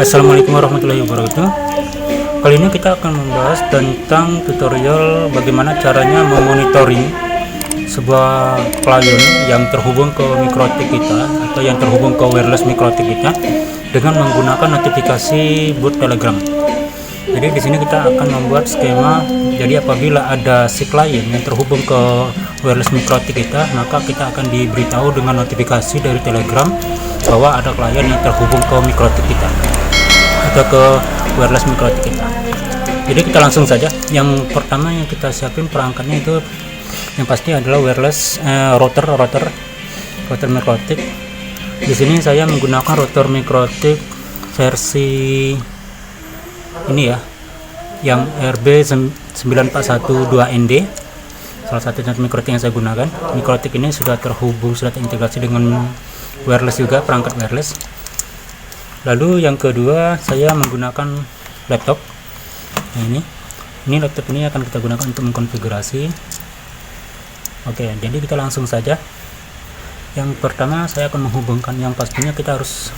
Assalamualaikum warahmatullahi wabarakatuh. Kali ini kita akan membahas tentang tutorial bagaimana caranya memonitoring sebuah klien yang terhubung ke MikroTik kita atau yang terhubung ke wireless MikroTik kita dengan menggunakan notifikasi boot Telegram. Jadi di sini kita akan membuat skema. Jadi apabila ada si klien yang terhubung ke wireless MikroTik kita, maka kita akan diberitahu dengan notifikasi dari Telegram bahwa ada klien yang terhubung ke MikroTik kita atau ke wireless MikroTik kita. Jadi kita langsung saja. Yang pertama yang kita siapin perangkatnya itu yang pasti adalah wireless router MikroTik. Di sini saya menggunakan router MikroTik versi ini ya, yang RB9412ND, salah satu contoh MikroTik yang saya gunakan. MikroTik ini sudah terhubung, sudah terintegrasi dengan wireless juga, perangkat wireless. Lalu yang kedua saya menggunakan laptop. Nah, ini laptop ini akan kita gunakan untuk mengkonfigurasi. Oke, jadi kita langsung saja. Yang pertama saya akan menghubungkan, yang pastinya kita harus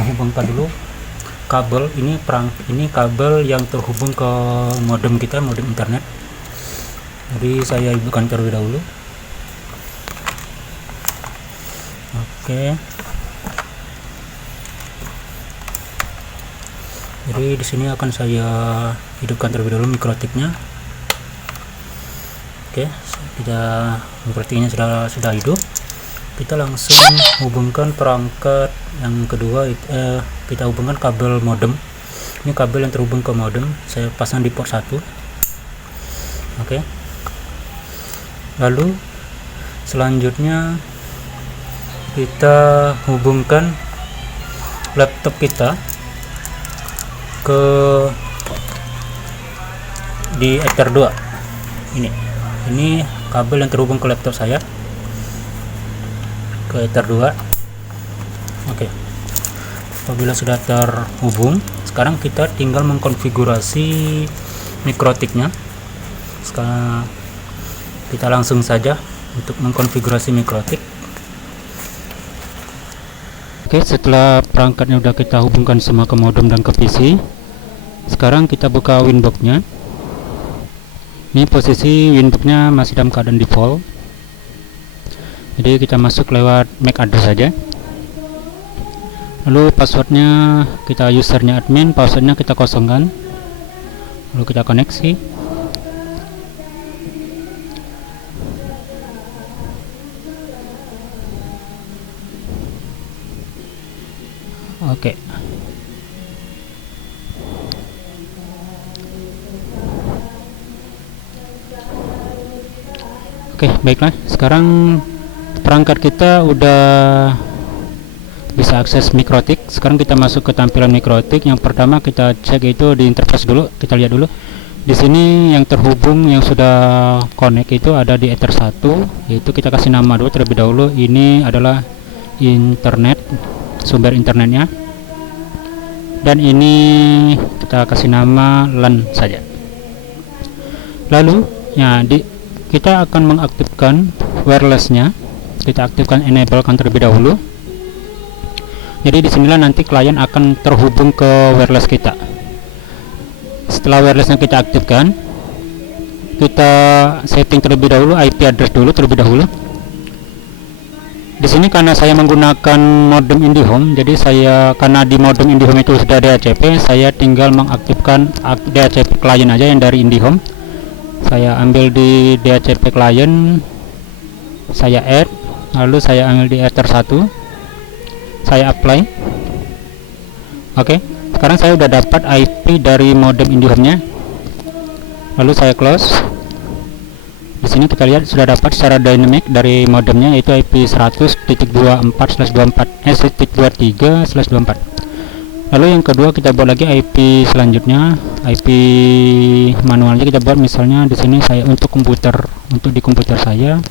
menghubungkan dulu kabel ini, kabel yang terhubung ke modem kita, modem internet. Jadi saya hidupkan terlebih dahulu. Oke. Jadi di sini akan saya hidupkan terlebih dahulu MikroTiknya. Oke, MikroTiknya sudah hidup. Kita langsung hubungkan perangkat yang kedua. Kita hubungkan kabel modem. Ini kabel yang terhubung ke modem, saya pasang di port 1. Oke. Lalu selanjutnya kita hubungkan laptop kita ke di Ether 2. Ini kabel yang terhubung ke laptop saya ke Ether 2. Oke. Apabila sudah terhubung, sekarang kita tinggal mengkonfigurasi MikroTiknya. Sekarang kita langsung saja untuk mengkonfigurasi MikroTik. Oke, setelah perangkatnya udah kita hubungkan semua ke modem dan ke PC, sekarang kita buka Winbox-nya. Ini posisi Winbox-nya masih dalam keadaan default. Jadi kita masuk lewat MAC address saja. Lalu passwordnya kita usernya admin, passwordnya kita kosongkan. Lalu kita koneksi. Oke. Oke, baiklah. Sekarang perangkat kita udah bisa akses MikroTik. Sekarang kita masuk ke tampilan MikroTik. Yang pertama kita cek itu di interface dulu. Kita lihat dulu. Di sini yang terhubung, yang sudah connect itu ada di Ether 1, yaitu kita kasih nama dulu terlebih dahulu. Ini adalah internet, sumber internetnya. Dan ini kita kasih nama LAN saja. Lalu ya, kita akan mengaktifkan wirelessnya. Kita aktifkan enablekan terlebih dahulu. Jadi disinilah nanti klien akan terhubung ke wireless kita. Setelah wirelessnya kita aktifkan, kita setting terlebih dahulu IP address dulu terlebih dahulu. Di sini karena saya menggunakan modem IndiHome, jadi karena di modem IndiHome itu sudah DHCP, saya tinggal mengaktifkan DHCP klien aja yang dari IndiHome. Saya ambil di DHCP klien, saya add, lalu saya ambil di Ether 1, saya apply. Oke, sekarang saya sudah dapat IP dari modem IndiHome-nya. Lalu saya close. Di sini kita lihat sudah dapat secara dynamic dari modemnya, yaitu IP 100.24/23/24. Lalu yang kedua kita buat lagi IP selanjutnya, IP manualnya kita buat misalnya di sini saya untuk di komputer saya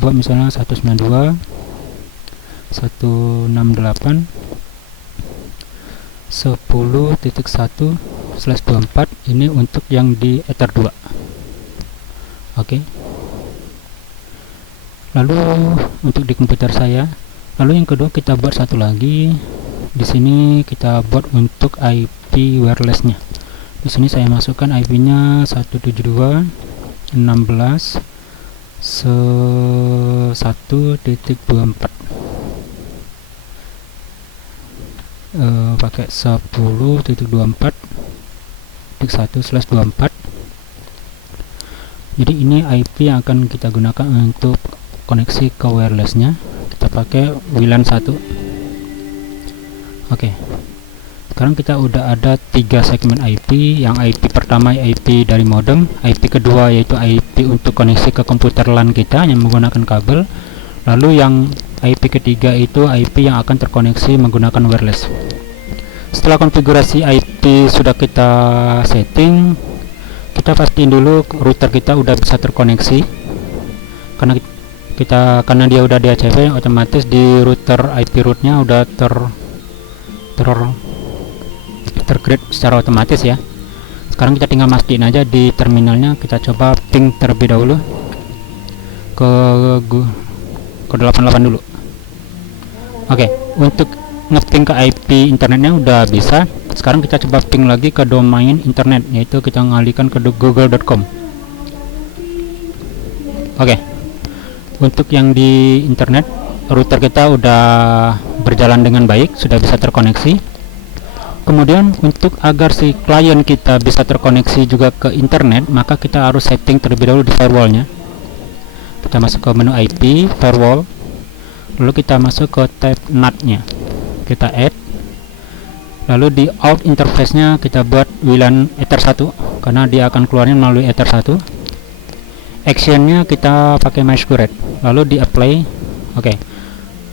buat misalnya 192.168.10.1/24. Ini untuk yang di Ether 2. Oke. Lalu untuk di komputer saya, lalu yang kedua kita buat satu lagi Di sini kita buat untuk IP wirelessnya. Di sini saya masukkan IP-nya 172.16.1.24. Pakai 10.24.1/24. Jadi ini IP yang akan kita gunakan untuk koneksi ke wirelessnya. Kita pakai WLAN 1. Oke. Sekarang kita udah ada 3 segmen IP. Yang IP pertama IP dari modem, IP kedua yaitu IP untuk koneksi ke komputer LAN kita yang menggunakan kabel. Lalu yang IP ketiga itu IP yang akan terkoneksi menggunakan wireless. Setelah konfigurasi IP sudah kita setting, kita pastiin dulu router kita udah bisa terkoneksi. Karena dia udah DHCP, otomatis di router IP rootnya udah tercreate secara otomatis ya. Sekarang kita tinggal mastiin aja di terminalnya. Kita coba ping terlebih dahulu ke 88 dulu. Oke, untuk ngeping ke IP internetnya udah bisa. Sekarang kita coba ping lagi ke domain internet, yaitu kita ngalihkan ke google.com. Oke, untuk yang di internet, router kita udah berjalan dengan baik, sudah bisa terkoneksi. Kemudian untuk agar si klien kita bisa terkoneksi juga ke internet, maka kita harus setting terlebih dahulu di firewallnya. Kita masuk ke menu IP, firewall, lalu kita masuk ke tab NAT-nya, kita add, lalu di out interface-nya kita buat WLAN Ether 1 karena dia akan keluarnya melalui Ether 1. Action-nya kita pakai MySecurity, lalu di apply. Oke.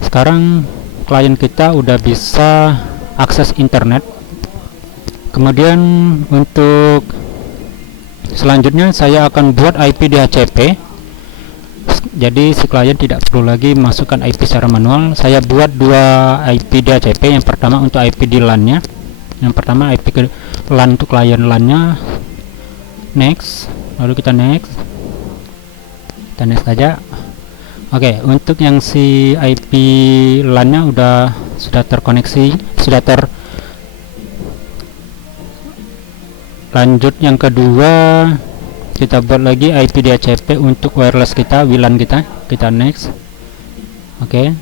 Sekarang klien kita udah bisa akses internet. Kemudian untuk selanjutnya saya akan buat IP DHCP. Jadi si klien tidak perlu lagi masukkan IP secara manual. Saya buat 2 IP DHCP. Yang pertama untuk IP di LAN-nya. Yang pertama IP ke LAN untuk klien LAN-nya. Next, lalu kita next. Kita next aja. Oke, untuk yang si IP LAN-nya sudah terkoneksi, sudah lanjut. Yang kedua, kita buat lagi IP DHCP untuk wireless kita, WLAN kita. Kita next. Oke.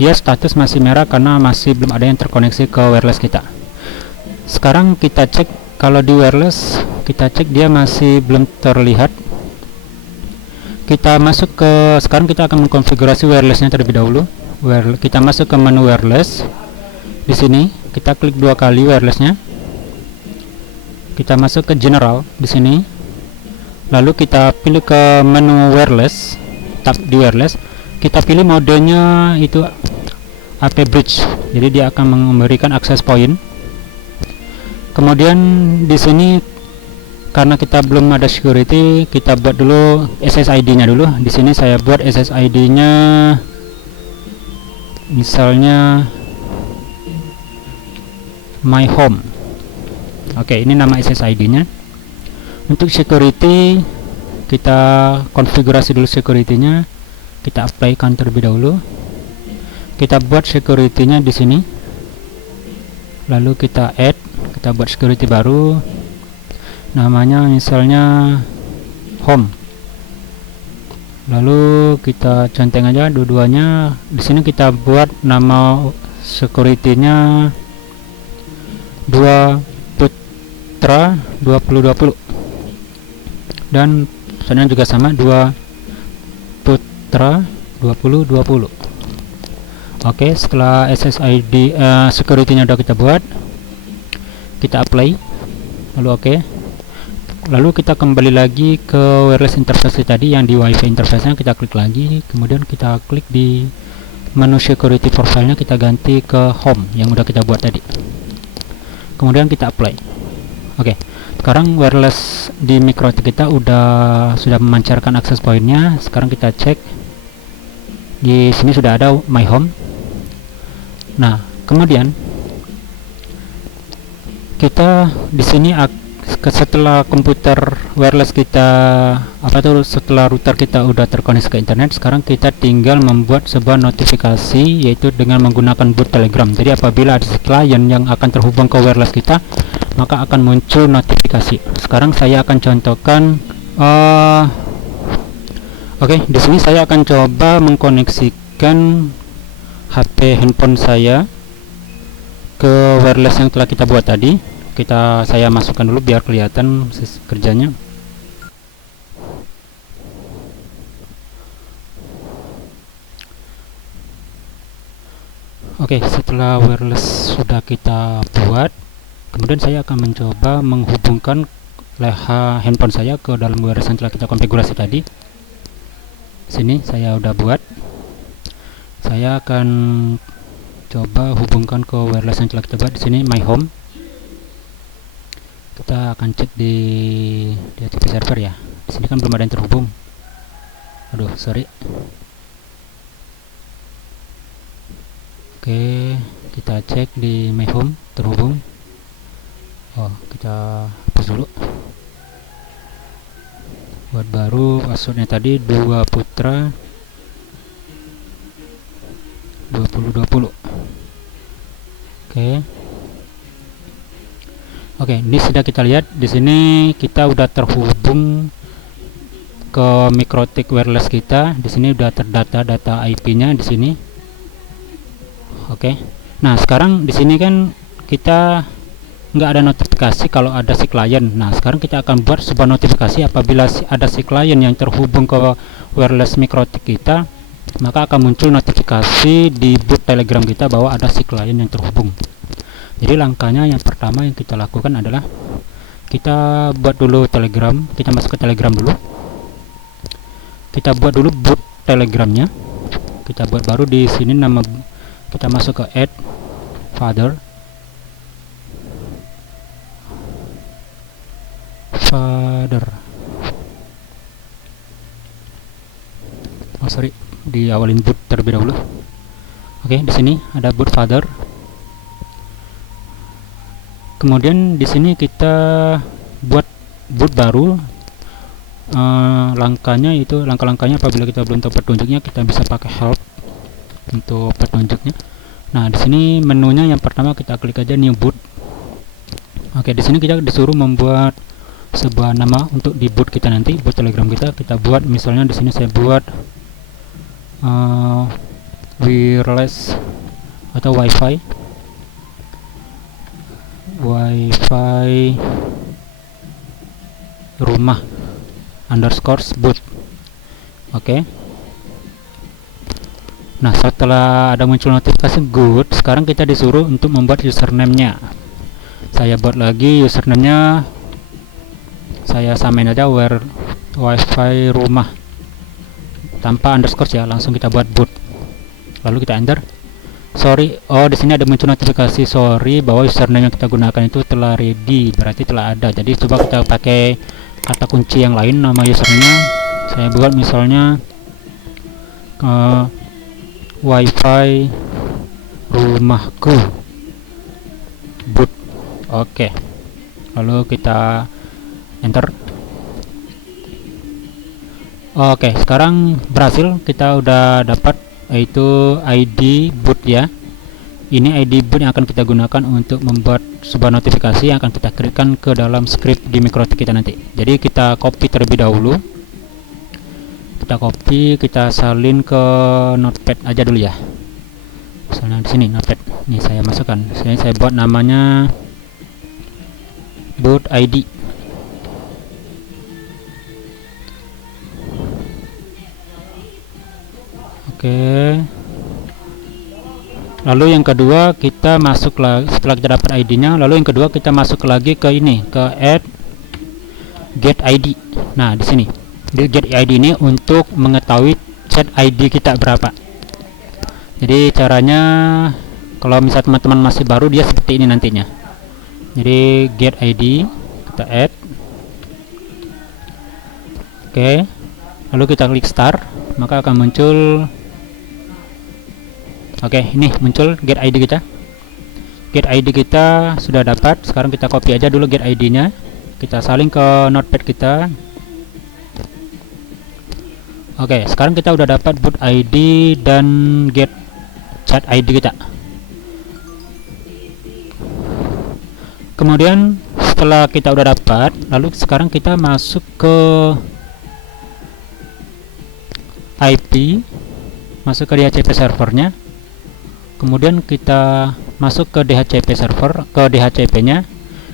Dia status masih merah karena masih belum ada yang terkoneksi ke wireless kita. Sekarang kita cek kalau di wireless, kita cek dia masih belum terlihat. Sekarang kita akan mengkonfigurasi wirelessnya terlebih dahulu. Kita masuk ke menu wireless. Di sini kita klik 2 kali wirelessnya. Kita masuk ke general di sini. Lalu kita pilih ke menu wireless, tab di wireless. Kita pilih modenya itu AP bridge. Jadi dia akan memberikan access point. Kemudian di sini karena kita belum ada security, kita buat dulu SSID-nya dulu. Di sini saya buat SSID-nya misalnya my home. Oke, ini nama SSID-nya. Untuk security kita konfigurasi dulu security-nya. Kita apply-kan terlebih dahulu. Kita buat security-nya di sini. Lalu kita add, kita buat security baru. Namanya misalnya home. Lalu kita centeng aja dua-duanya. Di sini kita buat nama security-nya 2 Putra 2020 dan pesannya juga sama 2 Putra 2020. Oke, setelah SSID security-nya udah kita buat, kita apply, lalu oke. Lalu kita kembali lagi ke wireless interface tadi yang di WiFi interface-nya, kita klik lagi, kemudian kita klik di menu security profile-nya, kita ganti ke home yang udah kita buat tadi. Kemudian kita apply. Oke. Sekarang wireless di MikroTik kita sudah memancarkan access point-nya. Sekarang kita cek. Di sini sudah ada my home. Nah, kemudian kita di sini setelah komputer wireless kita setelah router kita udah terkoneksi ke internet, sekarang kita tinggal membuat sebuah notifikasi, yaitu dengan menggunakan boot Telegram. Jadi apabila ada klien yang akan terhubung ke wireless kita, maka akan muncul notifikasi. Sekarang saya akan contohkan. Oke, di sini saya akan coba mengkoneksikan HP handphone saya ke wireless yang telah kita buat tadi. Saya masukkan dulu biar kelihatan kerjanya. Oke, setelah wireless sudah kita buat, kemudian saya akan mencoba menghubungkan leha handphone saya ke dalam wireless yang telah kita konfigurasi tadi. Sini saya udah buat. Saya akan coba hubungkan ke wireless yang telah kita buat. Di sini my home. Kita akan cek di HTTP server ya. Di sini kan belum ada yang terhubung. Aduh, sorry. Oke, kita cek di my home terhubung. Oh, kita hapus dulu. Buat baru, passwordnya tadi 2 putra 2020. Oke, ini sudah kita lihat. Di sini kita udah terhubung ke Mikrotik wireless kita. Di sini udah terdata data IP-nya di sini. Oke. Nah, sekarang di sini kan kita nggak ada notifikasi kalau ada si klien. Nah, sekarang kita akan buat sebuah notifikasi apabila ada si klien yang terhubung ke wireless Mikrotik kita, maka akan muncul notifikasi di boot Telegram kita bahwa ada si klien yang terhubung. Jadi langkahnya yang pertama yang kita lakukan adalah kita buat dulu Telegram. Kita masuk ke Telegram dulu. Kita buat dulu boot Telegramnya. Kita buat baru di sini nama, kita masuk ke add father. Oh sorry, diawalin boot terlebih dahulu. Oke, di sini ada boot father. Kemudian di sini kita buat boot baru. Langkah-langkahnya apabila kita belum tahu petunjuknya, kita bisa pakai help untuk petunjuknya. Nah, di sini menunya yang pertama kita klik aja new boot. Oke, di sini kita disuruh membuat sebuah nama untuk di boot kita nanti, boot Telegram kita. Kita buat misalnya di sini saya buat wireless atau wifi rumah underscore boot. Oke. Nah, setelah ada muncul notifikasi good, sekarang kita disuruh untuk membuat username-nya. Saya buat lagi username-nya, saya samain aja wifi rumah tanpa underscore ya, langsung kita buat boot. Lalu kita enter. Sorry, di sini ada muncul notifikasi sorry bahwa username yang kita gunakan itu telah ready, berarti telah ada. Jadi coba kita pakai kata kunci yang lain nama username. Saya buat misalnya wifi rumahku boot. Oke. Lalu kita enter. Oke, sekarang berhasil, kita udah dapat yaitu ID boot ya. Ini ID boot yang akan kita gunakan untuk membuat sebuah notifikasi yang akan kita kirimkan ke dalam script di Mikrotik kita nanti. Jadi kita copy terlebih dahulu. Kita copy, kita salin ke notepad aja dulu ya. Misalnya di sini notepad. Ini saya masukkan. Saya buat namanya boot ID. Oke. Lalu yang kedua kita masuk lagi setelah kita dapat ID-nya. Lalu yang kedua kita masuk lagi ke ini, ke add get ID. Nah, di sini di get ID ini untuk mengetahui chat ID kita berapa. Jadi caranya kalau misalnya teman-teman masih baru, dia seperti ini nantinya. Jadi get ID kita add. Oke. Lalu kita klik start, maka akan muncul. Oke, ini muncul get ID kita. Get ID kita sudah dapat. Sekarang kita copy aja dulu get ID-nya. kita salin ke notepad kita. Oke, sekarang kita udah dapat boot ID dan get chat ID kita. Kemudian setelah kita udah dapat, lalu sekarang kita masuk ke IP, masuk ke DHCP servernya. Kemudian kita masuk ke DHCP server, ke DHCP-nya.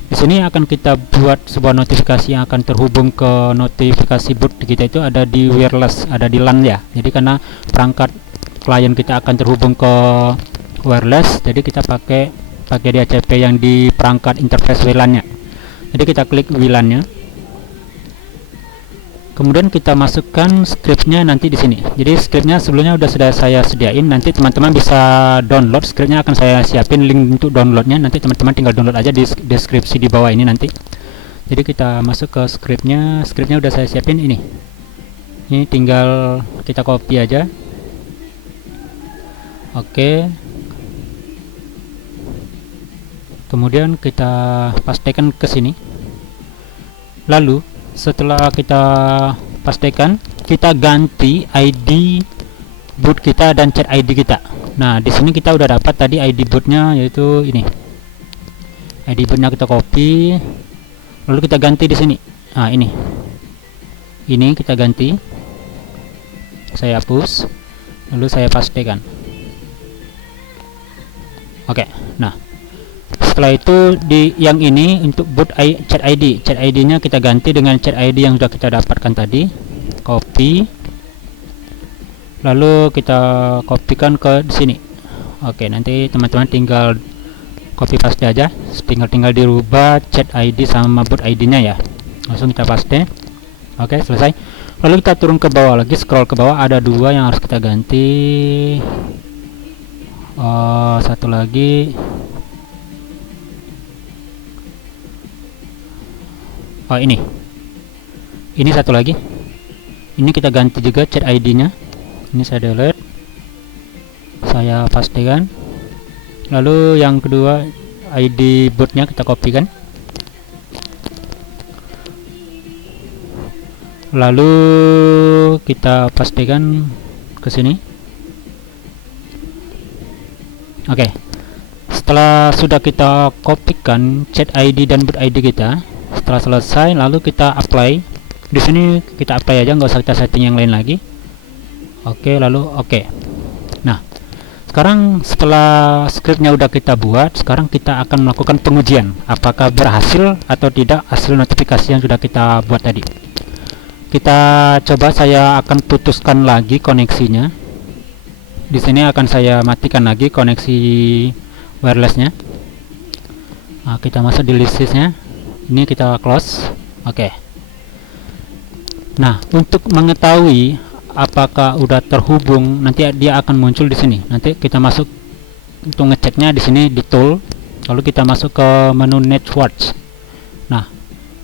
Di sini akan kita buat sebuah notifikasi yang akan terhubung ke notifikasi boot kita itu ada di wireless, ada di LAN ya. Jadi karena perangkat klien kita akan terhubung ke wireless, jadi kita pakai DHCP yang di perangkat interface WLAN-nya. Jadi kita klik WLAN-nya. Kemudian kita masukkan scriptnya nanti di sini. Jadi scriptnya sebelumnya sudah saya sediain. Nanti teman-teman bisa download. Scriptnya akan saya siapin link untuk downloadnya. Nanti teman-teman tinggal download aja di deskripsi di bawah ini nanti. Jadi kita masuk ke scriptnya. Scriptnya udah saya siapin ini. Ini tinggal kita copy aja. Oke. Kemudian kita pastekan ke sini. Lalu setelah kita pastikan, kita ganti ID boot kita dan chat ID kita. Nah, di sini kita udah dapat tadi ID bootnya, yaitu ini. ID bootnya kita copy, lalu kita ganti di sini. Nah, ini kita ganti. Saya hapus, lalu saya pastikan. Oke, nah. Setelah itu di yang ini untuk boot chat ID nya kita ganti dengan chat ID yang sudah kita dapatkan tadi. Copy, lalu kita kopikan ke sini. Oke, nanti teman-teman tinggal copy paste aja, tinggal dirubah chat ID sama boot ID nya ya, langsung kita paste. Oke, selesai. Lalu kita turun ke bawah lagi, scroll ke bawah, ada dua yang harus kita ganti. Satu lagi. Oh, ini satu lagi, ini kita ganti juga chat ID nya. Ini saya delete, saya pastikan. Lalu yang kedua ID bootnya kita kopikan, lalu kita pastikan ke sini. Oke, setelah sudah kita kopikan chat ID dan boot ID kita, setelah selesai, lalu kita apply. Di sini kita apply aja, nggak usah kita setting yang lain lagi. Oke, lalu oke. Nah, sekarang setelah scriptnya udah kita buat, sekarang kita akan melakukan pengujian apakah berhasil atau tidak hasil notifikasi yang sudah kita buat tadi. Kita coba, saya akan putuskan lagi koneksinya. Di sini akan saya matikan lagi koneksi wirelessnya. Nah, kita masuk di listnya. Ini kita close. Oke. Nah, untuk mengetahui apakah udah terhubung, nanti dia akan muncul di sini. Nanti kita masuk untuk ngeceknya di sini di tool, lalu kita masuk ke menu network. Nah,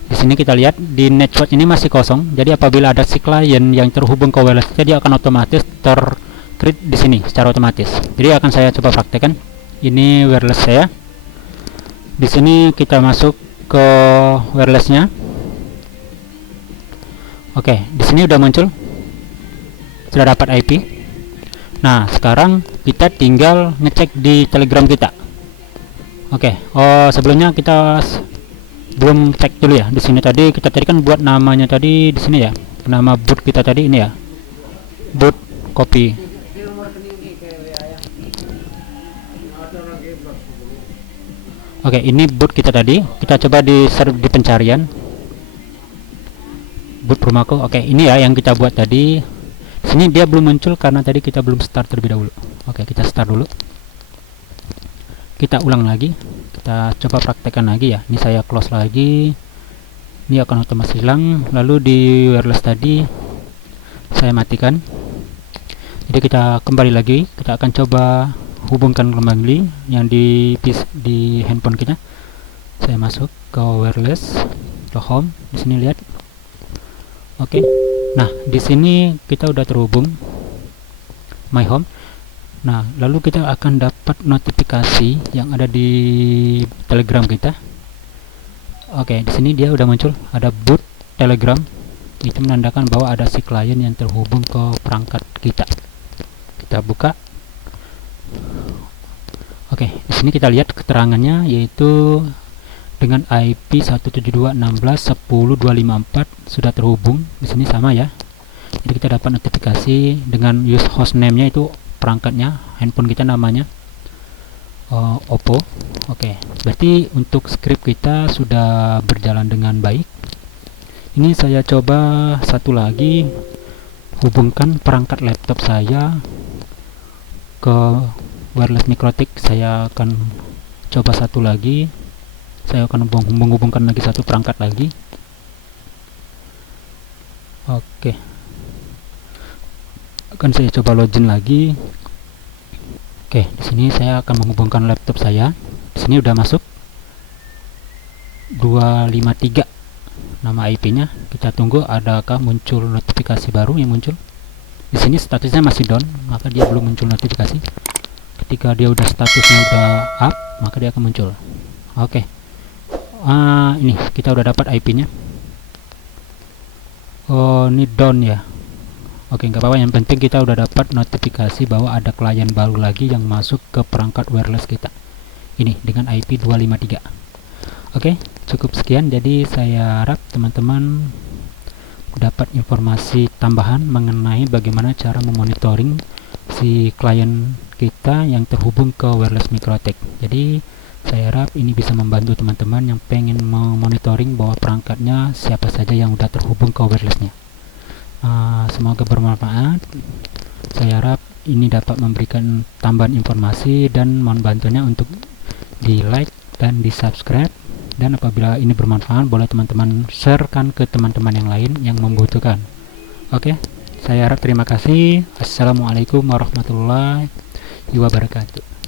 di sini kita lihat di network ini masih kosong. Jadi apabila ada si klien yang terhubung ke wireless, dia akan otomatis ter-create di sini secara otomatis. Jadi akan saya coba praktekkan. Ini wireless saya. Di sini kita masuk ke wirelessnya. Oke, di sini udah muncul, sudah dapat IP. Nah, sekarang kita tinggal ngecek di Telegram kita. Oke, sebelumnya kita belum cek dulu ya. Di sini tadi kita kan buat namanya tadi di sini ya, nama boot kita tadi ini ya, boot copy. Oke, ini boot kita tadi. Kita coba di search di pencarian boot rumahku. Oke, ini ya yang kita buat tadi. Sini dia belum muncul karena tadi kita belum start terlebih dahulu. Oke, kita start dulu. Kita ulang lagi. Kita coba praktekkan lagi ya. Ini saya close lagi. Ini akan otomatis hilang. Lalu di wireless tadi saya matikan. Jadi kita kembali lagi. Kita akan coba hubungkan kembali yang di handphone kita. Saya masuk ke wireless, ke home. Di sini lihat. Oke. Nah, di sini kita udah terhubung my home. Nah, lalu kita akan dapat notifikasi yang ada di Telegram kita. Oke, di sini dia udah muncul, ada boot Telegram. Itu menandakan bahwa ada si klien yang terhubung ke perangkat kita. Kita buka. Oke, di sini kita lihat keterangannya, yaitu dengan IP 172.16.10.254 sudah terhubung. Di sini sama ya. Jadi kita dapat notifikasi dengan use hostname-nya, itu perangkatnya, handphone kita namanya Oppo. Oke, berarti untuk script kita sudah berjalan dengan baik. Ini saya coba satu lagi, hubungkan perangkat laptop saya ke wireless mikrotik. Saya akan coba satu lagi, saya akan menghubungkan lagi satu perangkat lagi. Oke, akan saya coba login lagi. Oke, di sini saya akan menghubungkan laptop saya. Di sini udah masuk 253 nama IP-nya. Kita tunggu adakah muncul notifikasi baru yang muncul. Di sini statusnya masih down, maka dia belum muncul notifikasi. Ketika dia udah statusnya udah up, maka dia akan muncul. Oke. Ini kita udah dapat IP-nya. Oh, ini down ya. Oke, nggak apa-apa, yang penting kita udah dapat notifikasi bahwa ada klien baru lagi yang masuk ke perangkat wireless kita. Ini dengan IP 253. Oke, cukup sekian. Jadi saya harap teman-teman dapat informasi tambahan mengenai bagaimana cara memonitoring si klien kita yang terhubung ke wireless mikrotik. Jadi saya harap ini bisa membantu teman-teman yang pengen memonitoring bahwa perangkatnya siapa saja yang udah terhubung ke wirelessnya. Semoga bermanfaat. Saya harap ini dapat memberikan tambahan informasi, dan mohon bantunya untuk di like dan di subscribe. Dan apabila ini bermanfaat, boleh teman-teman sharekan ke teman-teman yang lain yang membutuhkan. Oke, saya harap terima kasih. Assalamualaikum warahmatullahi wabarakatuh.